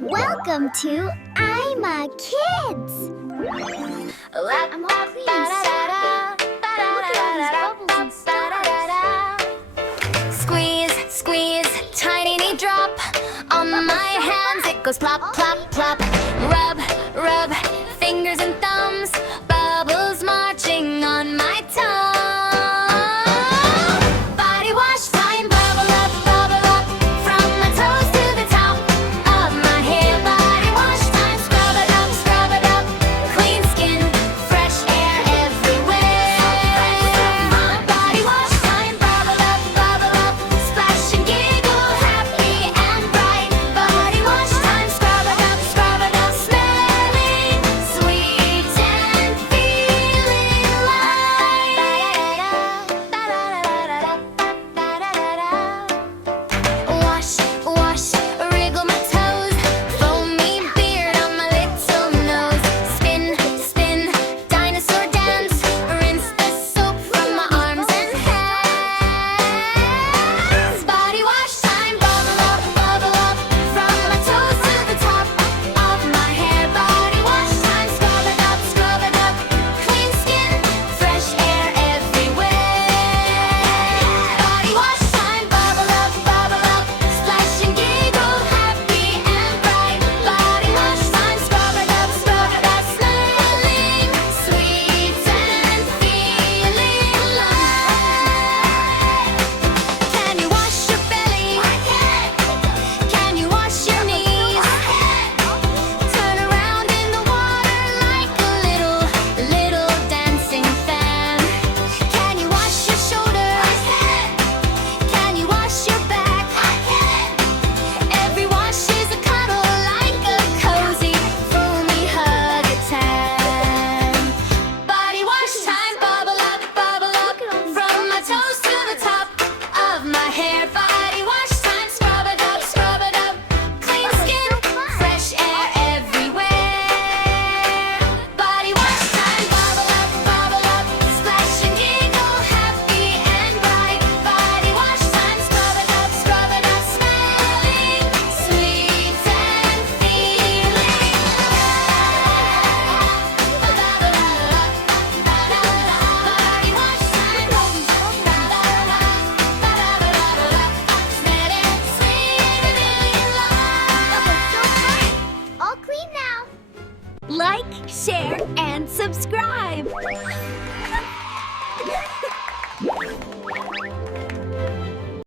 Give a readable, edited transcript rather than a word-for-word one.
Welcome to I'm a Kids. I'm all clean. Squeeze, squeeze, tiny drop on my hands. It goes plop, plop, plop. Rub, rub, fingers and thumbs. Bubbles marching on my tongue. Body wash time. Bubble up, from my toes to the top of my hair. Body wash time. Scrub it up, clean skin, fresh air everywhere. Body wash time. Bubble up, splash and giggle, happy and bright. Body wash time. Scrub it up, smelling sweet and feeling light. Wash, wash, wriggle my toes, foamy beard on my little nose. Spin, spin, dinosaur dance, rinse the soap from my arms and hands. Body wash time. Bubble up, from my toes to the top of my hair. Body wash time. Scrub it up, clean skin, fresh air everywhere. Body wash time. Bubble up, splash and giggle, happy and bright. Body wash time. Scrub it up, smelling sweet and feeling light. Can you wash your belly? Can you wash your knees? Turn around in the water like a little dancing fan. Can you wash your shoulders? Can you wash your back? Every wash is a cuddle, like a cozy, foamy hug attack. Body wash time. Bubble up, from my toes to the top of my hair.